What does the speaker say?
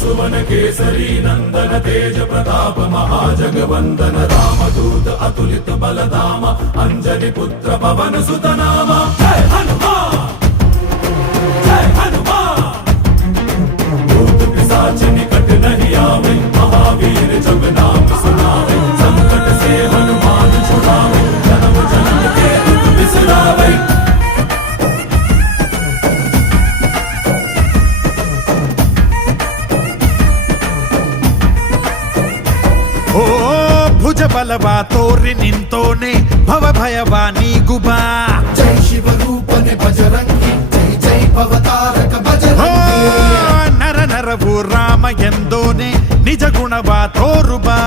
सुवन केसरी नंदन तेज प्रताप महाजगवंदन रामदूत अतुलित बलधाम अंजनी पुत्र पवन सुत नाम जय हनुमान जय हनुमान। भूत पिशाच निकट नहीं आवे महावीर जब नाम सुनावे संकट से हनुमान छुड़ावे जन्म जन्म के दुख बिसरावे। ಓ ಭುಜ ಬಲವಾ ತೋರಿ ನಿಂತೋನೆ ಭವ ಭಯವಾ ನೀಗುಬಾ ಜೈ ಶಿವ ರೂಪನೆ ಬಜರಂಗಿ ಜೈ ಜೈ ಭವತಾರಕ ಬಜರಂಗಿ ನರ ನರವು ರಾಮ ಎಂದೋನೆ ನಿಜ ಗುಣವಾ ತೋರುಬಾ